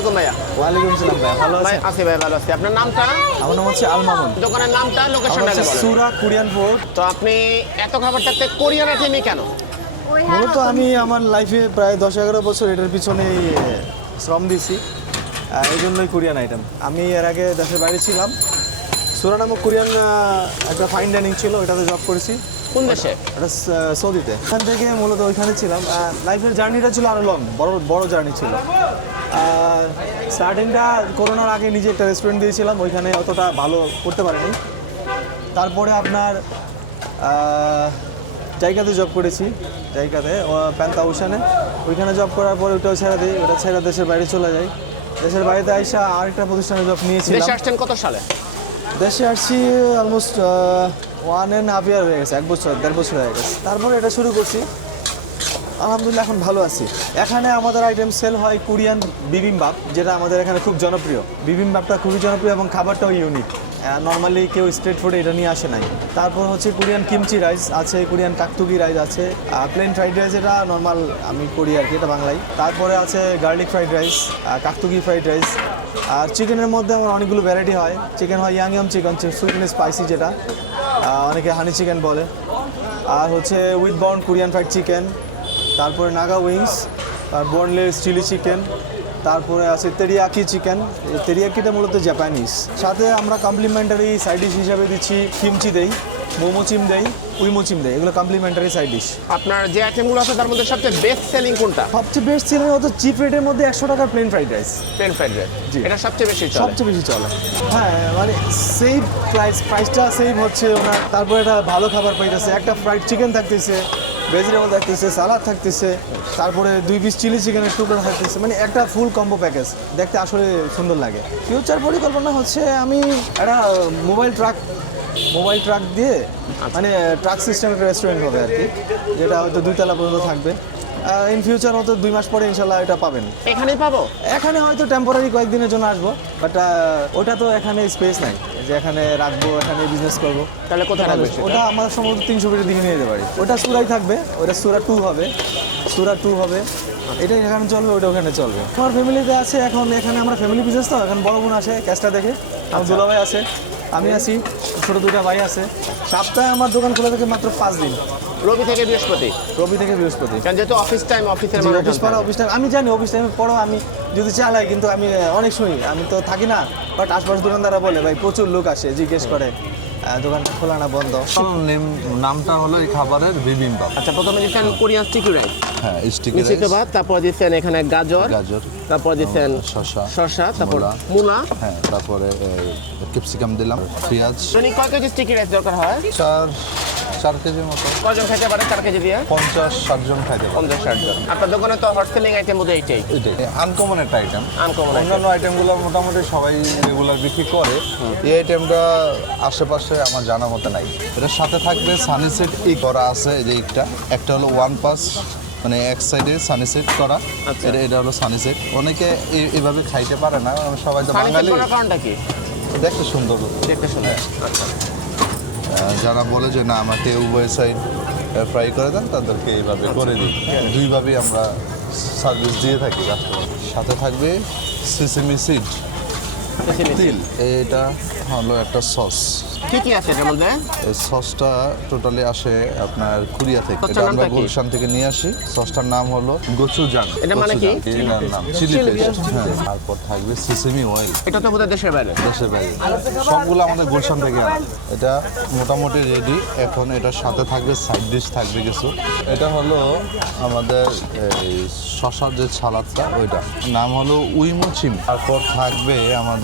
আলাইকুম ভাইয়া। ওয়ালাইকুম সালাম ভাই ভালো আছেন? আছি ভাই ভালো আছি। আপনার নামটা? আমার নাম হচ্ছে আল মামুন দোকানের নামটা লোকেশনটা বলেন। সুরা কোরিয়ান ফুড তো আপনি এত খাবার থাকতে কোরিয়ান আইটেমই কেন? মূলত আমি আমার লাইফে প্রায় দশ এগারো বছর এটার পিছনে শ্রম দিয়েছি আহ, এই জন্যই কোরিয়ান আইটেম আমি এর আগে দেশের বাইরে ছিলাম। সুরা নামক কোরিয়ান একটা ফাইন ডাইনিং ছিল ওটাতে জব করেছি। কোন দেশে? এটা সৌদিতে। ওখান থেকে মূলত ওইখানে ছিলাম। লাইফের জার্নিটা ছিল আরও লং বড় বড় জার্নি ছিল। স্টার্টিংটা করোনার আগে নিজে একটা রেস্টুরেন্ট দিয়েছিলাম ওইখানে অতটা ভালো করতে পারিনি। তারপরে আপনার জায়গাতে জব করেছি জায়গাতে প্যান্তা ওশানে। ওইখানে জব করার পরে ওইটাও ছেড়ে দিই ওটা ছেড়ে দেশের বাইরে চলে যাই। দেশের বাইরে আইসা আরেকটা প্রতিষ্ঠানে জব নিয়েছি দেশে আসছেন কত সালে? দেশে আসছি almost one and half year হয়ে গেছে এক বছর দেড় বছর হয়ে গেছে। তারপরে এটা শুরু করছি। আলহামদুলিল্লাহ, এখন ভালো আছি। এখানে আমাদের আইটেম সেল হয় কোরিয়ান বিবিমবাপ যেটা আমাদের এখানে খুব জনপ্রিয়। বিবিমবাপটা খুবই জনপ্রিয় এবং খাবারটাও ইউনিক নর্মালি কেউ স্ট্রেট ফুডে এটা নিয়ে আসে নাই। তারপর হচ্ছে কোরিয়ান কিমচি রাইস আছে, কোরিয়ান কাকতুকি রাইস আছে প্লেন ফ্রাইড রাইস এটা নর্মাল আমি করি আর কি, এটা বাংলায় তারপরে আছে garlic fried rice kkakdugi fried rice আর চিকেনের মধ্যে আমার অনেকগুলো ভ্যারাইটি হয়। চিকেন হয় ইয়াং ইয়াম চিকেন সুইট স্পাইসি যেটা। অনেকে হানি চিকেন বলে। আর হচ্ছে with born Korean fried chicken তারপরে নাগা উইংস আর বোনলেস চিলি চিকেন তারপরে আছে তেরিয়াকি চিকেন। তেরিয়াকিটা মূলত জাপানিজ। সাথে আমরা কমপ্লিমেন্টারি সাইড ডিশ হিসাবে দিচ্ছি কিমচি দেই মোমো চিম দেই উইমো চিম দেই এগুলো কমপ্লিমেন্টারি সাইড ডিশ। আপনার যে আইটেমগুলো আছে তার মধ্যে সবচেয়ে বেস্ট সেলিং কোনটা? সবচেয়ে বেস্ট ছিল হতো চিপ রেটের মধ্যে একশো টাকার plain fried rice plain fried rice জি। এটা সবচেয়ে বেশি চলে। সবচেয়ে বেশি চলে। হ্যাঁ মানে সেভ প্রাইস প্রাইসটা সেভ হচ্ছে ওনার। তারপরে এটা ভালো খাবার পাইতেছে একটা ফ্রাইড চিকেন থাকতেছে ভেজিটেবল থাকতেছে সালাদ থাকতেছে তারপরে দুই পিস চিলি চিকেনের টুকরো থাকতেছে মানে একটা ফুল কম্বো প্যাকেজ দেখতে আসলে সুন্দর লাগে। ফিউচার পরিকল্পনা হচ্ছে আমি একটা মোবাইল ট্রাক মোবাইল ট্রাক দিয়ে মানে ট্রাক সিস্টেম একটা রেস্টুরেন্ট হবে আর কি যেটা হয়তো দুইতলা পর্যন্ত থাকবে। ইন ফিউচার হয়তো দুই মাস পরে ইনশাল্লাহ এটা পাবেন। এখানেই পাবো? এখানে হয়তো টেম্পোরারি কয়েকদিনের জন্য আসব বাট ওটা তো এখানে স্পেস নাই। যে এখানে রাখব এখানে বিজনেস করব। তাহলে কোথায় রাখবে ওটা আমার সম্ভবত তিনশো ফিটের দিকে নিয়ে যেতে পারি। ওটা সুরাই থাকবে ওটা সুরা টু হবে। সুরা টু হবে। এটা এখানে চলবে ওটা ওখানে চলবে। আমার ফ্যামিলিতে আছে এখন এখানে আমরা ফ্যামিলি বিজনেস তো এখন বড় বোন আসে ক্যাশটা দেখে। আমার দুলা ভাই আছে আমি আছি ছোটো দুটা ভাই আছে। সপ্তাহে আমার দোকান খোলা থাকে মাত্র পাঁচ দিন। রবি থেকে বৃহস্পতি। রবি থেকে বৃহস্পতি। কারণ যেহেতু অফিস টাইম অফিসের মানুষ অফিস পড়া অফিস টাইম আমি জানি অফিস টাইমে পড়ো আমি যদি চালাই কিন্তু আমি অনেক শুনি আমি তো থাকি না বাট আশপাশ দোকানদারা বলে ভাই প্রচুর লোক আসে জিজ্ঞেস করে। দোকানটা খোলা না বন্ধ। নেম- নামটা হলো এই খাবারের বিবিম্বাপ আচ্ছা প্রথমে দিচ্ছেন কোরিয়ান স্টিকি রাইস হ্যাঁ স্টিকি মিশ্রিত রাইস ভাত তারপর দিচ্ছেন এখানে গাজর গাজর তারপর দিচ্ছেন শসা শসা তারপর মূলা। মূলা। হ্যাঁ তারপরে ক্যাপসিকাম দিলাম পেঁয়াজ। দৈনিক কয় কেজি স্টিকি রাইস দরকার হয়? চার চার কেজির মতো। কজন পারে চার কেজি দিয়ে? পঞ্চাশ ষাটজন খাইতে পারে। পঞ্চাশ ষাট জন। আপনার দোকানে তো হট সেলিং আইটেম বোধহয় এইটাই। এটাই আনকমন একটা আইটেম আনকমন অন্যান্য আইটেমগুলো মোটামুটি সবাই রেগুলার বিক্রি করে। এই আইটেমটা আশেপাশে আমার জানা মতো নাই। এটার সাথে থাকবে সানিসেট ই করা আছে এই যে একটা একটা হলো ওয়ান পাস মানে এক সাইডে সানিসেট করা। আচ্ছা। এটা এটা হলো সানিসেট অনেকে এভাবে খাইতে পারে না। সবাই তো বাঙালি। কারণটা কি? দেখতে সুন্দর দেখতে শুনে আচ্ছা। যারা বলে যে না আমাকে উভয় সাইড ফ্রাই করে দেন তাদেরকে এইভাবে করে দিই। দুইভাবেই আমরা সার্ভিস দিয়ে থাকি কাস্টমার সাথে থাকবে সিসেমি সিড তিল। এটা হলো একটা সস। কি কি আছে এটার মধ্যে? এই সসটা টোটালি আসে আপনার কোরিয়া থেকে। এটা আমরা গুলশান থেকে নিয়ে আসি। সসটার নাম হলো গোচুজাং এটা মানে কি? এটার নাম চিলি পেস্ট। হ্যাঁ। তারপর থাকবে সিসেমি অয়েল এটা তো বোধহয় দেশের বাইরে। দেশের বাইরে। সবগুলো আমাদের গুলশান থেকে আনা। এটা মোটামুটি রেডি এখন এটার সাথে থাকবে সাইড ডিশ থাকবে কিছু। এটা হলো আমাদের এই শশার যে সালাদটা ওইটা। নাম হলো উইমো চিম তারপর থাকবে আমাদের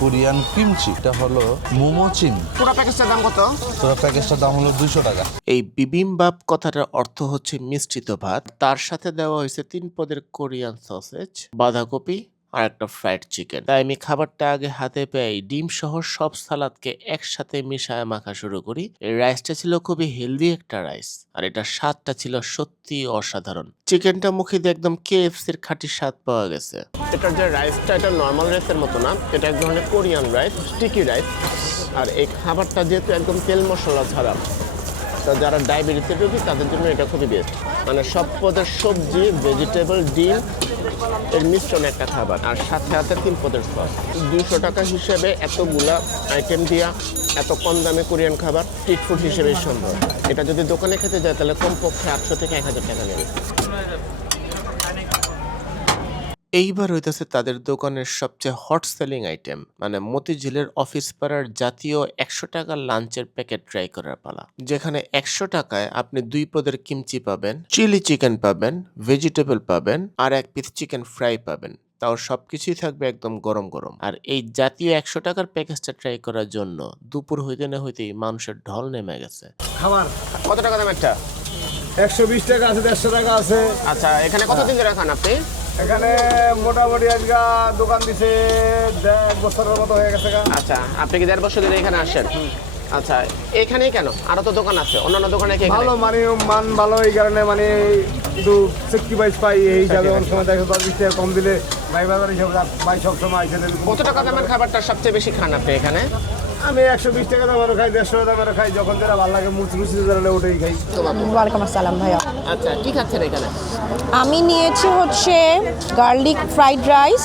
কোরিয়ান কিমচি এটা হলো মোমো চিন। পুরো প্যাকেজটার দাম কত? পুরো প্যাকেজটার দাম হলো দুশো টাকা। এই বিবিমবাপ কথাটার অর্থ হচ্ছে মিশ্রিত ভাত। তার সাথে দেওয়া হয়েছে তিন পদের কোরিয়ান সসেজ বাঁধাকপি আর একটা ফ্রাইড চিকেন তাই আমি খাবারটা আগে হাতে পেয়ে ডিম সহ সব সালাদকে একসাথে মিশায় মাখা শুরু করি। এই রাইসটা ছিল খুবই হেলদি একটা রাইস আর এটার স্বাদটা ছিল সত্যি অসাধারণ। চিকেনটা মুখে দিয়ে একদম কেএফসির খাঁটি স্বাদ পাওয়া গেছে। এটার যে রাইসটা এটা নর্মাল রাইসের মতো না, এটা এক ধরনের কোরিয়ান রাইস স্টিকি রাইস আর এই খাবারটা যেহেতু একদম তেল মশলা ছাড়া। তো যারা ডায়াবেটিসের রোগী, তাদের জন্য এটা খুবই বেস্ট মানে সব পদের সবজি ভেজিটেবল ডিম, এর মিশ্রণ একটা খাবার। আর সাথে হাতে তিন পদের সস দুশো টাকা হিসেবে এতগুলা আইটেম দিয়া এত কম দামে কোরিয়ান খাবার স্ট্রিট ফুড হিসেবে সম্ভব। এটা যদি দোকানে খেতে যায়, তাহলে কমপক্ষে আটশো থেকে এক হাজার টাকা নেবে। এইবার হইতেছে তাদের দোকানের সবচেয়ে হট সেলিং আইটেম মানে মতিঝিলের অফিস পাড়ার জাতীয় একশো টাকার লাঞ্চের প্যাকেট ট্রাই করার পালা। যেখানে একশো টাকায় আপনি দুই পদের কিমচি পাবেন চিলি চিকেন পাবেন ভেজিটেবল পাবেন আর এক পিস চিকেন ফ্রাই পাবেন। তাও সবকিছুই থাকবে একদম গরম গরম। আর এই জাতীয় একশো টাকার প্যাকেজটা ট্রাই করার জন্য দুপুর হইতে না হইতেই মানুষের ঢল নেমে গেছে। খাবার কত টাকা দাম একটা? একশো বিশ টাকা আছে দেড়শো টাকা আছে। আচ্ছা এখানে কতদিন ধরে খান আপনি? এখানে মোটামুটি আজকে দোকান দিছে এক বছরের মতো হয়ে গেছে আচ্ছা আপনি কি দেড় বছর ধরে এখানে আসেন আচ্ছা এখানেই কেন? আরও তো দোকান আছে অন্যান্য দোকানে কি ভালো মানে মান ভালো এই কারণে মানে একটু সিক্সটি বাইশ পাই এই হিসাবে অনেক সময় দেখো দশ বিশ টাকা কম দিলে ভাই বাজার হিসাবে পাই সবসময় কত টাকা দামের খাবারটা সবচেয়ে বেশি খান আপনি এখানে? আমি একশো বিশ টাকা দামেরও খাই দেড়শো দামেরও খাই যখন যেটা ভালো লাগে মুচ রুচি জানালে ওটাই খাই। ওয়ালাইকুম আসসালাম ভাইয়া। আচ্ছা কি খাচ্ছেন এখানে? আমি নিয়েছি হচ্ছে গার্লিক ফ্রাইড রাইস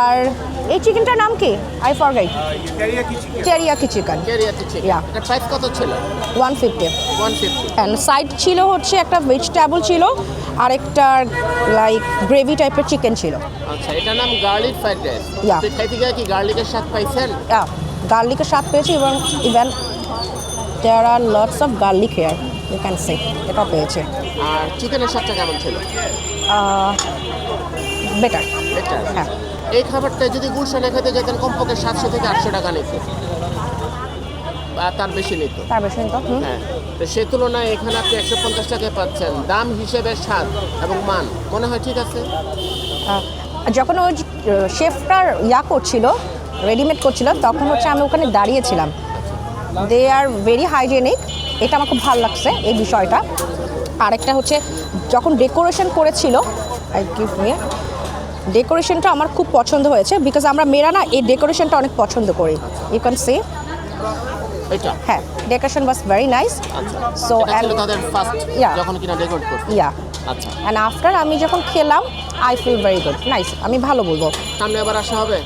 আর এই চিকেনটার নাম কি? I forgot teriyaki chicken. কেরিয়াতি chicken. Price কত ছিল? One fifty one fifty and side ছিল হচ্ছে একটা ভেজিটেবল ছিল আর একটা লাইক গ্রেভি টাইপের চিকেন ছিল। আচ্ছা এটার নাম গার্লিক ফ্রাইড রাইস. আপনি খাইতে গিয়ে কি গার্লিকের স্বাদ পাইছেন? গার্লিকের স্বাদ পেয়েছি এবং even there are lots of garlic here you can say এটাও পেয়েছে। আর চিকেনের স্বাদটা কেমন ছিল? বেটার এটা হ্যাঁ। এই খাবারটা যদি গুলশানে খেতে যেতেন কমপক্ষে সাতশো থেকে আটশো টাকা নিত। তার বেশি নিত। তার বেশি তো হ্যাঁ। তো সে তুলনায় এখানে আপনি একশো পঞ্চাশ টাকায় পাচ্ছেন। দাম হিসেবে স্বাদ এবং মান মনে হয় ঠিক আছে? যখন ওই শেফটার ইয়া করছিল রেডিমেড করছিলাম তখন হচ্ছে আমি ওখানে দাঁড়িয়েছিলাম। দে আর ভেরি হাইজেনিক এটা আমার খুব ভালো লাগছে এই বিষয়টা। আরেকটা হচ্ছে যখন ডেকোরেশন করেছিল ডেকোরেশনটা আমার খুব পছন্দ হয়েছে বিকজ আমরা মেয়েরা না এই ডেকোরেশনটা অনেক পছন্দ করি। ইউ ক্যান সে এটা হ্যাঁ ডেকোরেশন ওয়াজ ভেরি নাইস আচ্ছা। সো তাদের ফার্স্ট যখন কিনা ইয়া আচ্ছা। অ্যান্ড আফটার আমি যখন খেলাম I feel very good nice আমি ভালো বলব। সামনে আবার আসা হবে?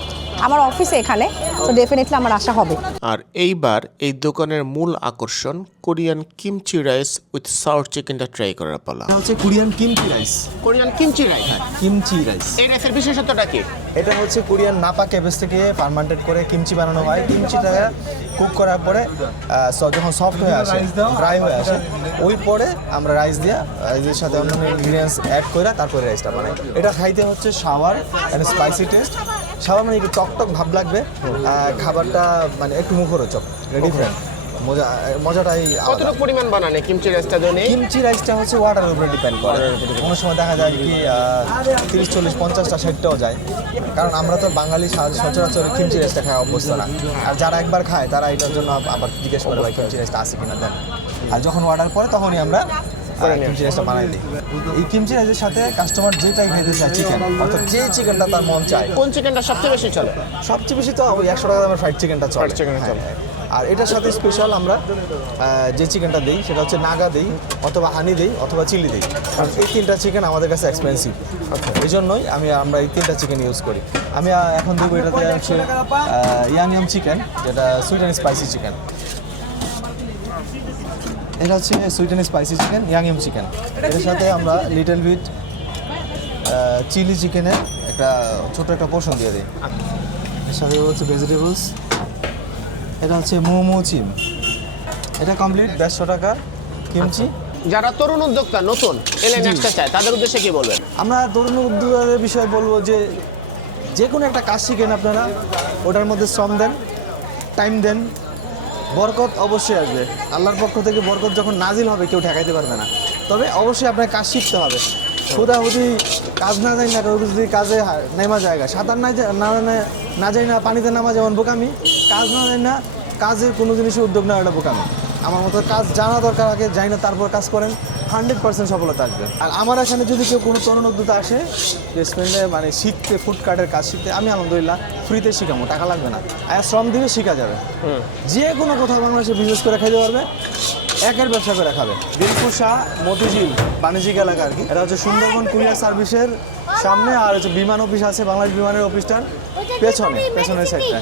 আমার অফিসে এখানে তো ডেফিনেটলি আমার আশা হবে। আর এইবার এই দোকানের মূল আকর্ষণ Korean kimchi rice with south চিকেনটা ট্রাই করার পালা। এটা হচ্ছে Korean kimchi rice. Korean kimchi rice? Kimchi rice. এই রাইসের বিশেষত্বটা কি? এটা হচ্ছে কোরিয়ান নাপা ক্যাবেজ থেকে ফার্মান্টেড করে কিমচি বানানো হয়। কিমচিটা কুক করার পরে যখন সফট হয়ে আসে ড্রাই হয়ে আসে ওই পরে আমরা রাইস দিয়া রাইসের সাথে অন্যান্য ইনগ্রিডিয়েন্টস অ্যাড করে তারপরে রাইসটা বানাই। এটা খাইতে হচ্ছে sour and spicy taste sour মানে একটু টক টক ভাব লাগবে। খাবারটা মানে একটু মুখরোচক। ডিফারেন্ট মজা মজাটাই কতটুকু পরিমাণ বানানে কিমচি রাইসটা জন্য কিমচি রাইসটা হচ্ছে ওয়াটারের উপরে ডিপেন্ড করে। কোনো সময় দেখা যায় কি তিরিশ চল্লিশ পঞ্চাশটা ষাটটাও যায়। কারণ আমরা তো বাঙালি সচরাচর কিমচি রাইসটা খায় অভ্যস্ত না। আর যারা একবার খায় তারা এটার জন্য আবার জিজ্ঞেস করে ভাই কিমচি রাইসটা আছে কিনা? দেন। আর যখন অর্ডার করে তখনই আমরা আহ, কিমচি রাইসটা বানাই দিই এই কিমচি রাইসের সাথে কাস্টমার যেটাই খাইতে চায় চিকেন অর্থাৎ যে চিকেনটা তার মন চায়। কোন চিকেনটা সবচেয়ে বেশি চলে? সবচেয়ে বেশি তো ওই একশো টাকা দামের ফ্রাইড চিকেনটা চলে। টা হ্যাঁ, চলে। হ্যাঁ। আর এটার সাথে স্পেশাল আমরা যে চিকেনটা দিই সেটা হচ্ছে নাগা দিই অথবা হানি দিই অথবা চিলি দিই। কারণ এই তিনটা চিকেন আমাদের কাছে এক্সপেন্সিভ এই জন্যই আমি আমরা এই তিনটা চিকেন ইউজ করি। আমি এখন দেবো এটাতে হচ্ছে ইয়াং চিকেন যেটা সুইট অ্যান্ড স্পাইসি চিকেন এটা হচ্ছে sweet and spicy chicken yang yum chicken এর সাথে আমরা লিটল বিট চিলি চিকেনের একটা ছোট একটা পোর্শন দিয়ে দিই। এর সাথে হচ্ছে ভেজিটেবলস এটা হচ্ছে মোমো চিম। এটা কমপ্লিট দেড়শো টাকা কিমচি যারা তরুণ উদ্যোক্তা নতুন এলে জি। চায় তাদের উদ্দেশ্যে কি বলবেন? আমরা তরুণ উদ্যোগের বিষয়ে বলব যে যে কোনো একটা কাজ শিখেন আপনারা ওটার মধ্যে শ্রম দেন টাইম দেন বরকত অবশ্যই আসবে। আল্লাহর পক্ষ থেকে বরকত যখন নাজিল হবে, কেউ ঠেকাইতে পারবে না। তবে অবশ্যই আপনাকে কাজ শিখতে হবে। খুদা হুদি কাজ না যায় না যদি কাজে নেমা জায়গা। সাঁতার না না যাই না পানিতে নামা যেমন বোকামি, কাজ না যায় না কাজের কোনো জিনিসের উদ্যোগ নেওয়া এটা বোকামি। আমার মতো কাজ জানা দরকার আগে যাই না তারপর কাজ করেন। হান্ড্রেড পার্সেন্ট সফলতা আসবে। আর আমার এখানে যদি কেউ কোনো তরুণ উদ্যোক্তা আসে রেস্টুরেন্টে মানে শিখতে ফুড কার্টের কাজ শিখতে আমি আলহামদুলিল্লাহ ফ্রিতে শিখাবো টাকা লাগবে না। আর শ্রম দিলে শেখা যাবে। যে কোনো কোথাও বাংলাদেশে বিজনেস করে খাইতে পারবে একের ব্যবসা করে খাবে। দিলপুর শাহ মতিঝিল বাণিজ্যিক এলাকা আর কি। এটা হচ্ছে সুন্দরবন কুরিয়ার সার্ভিসের সামনে আর হচ্ছে বিমান অফিস আছে বাংলাদেশ বিমানের অফিসটার পেছনে পেছনের সাইডটায়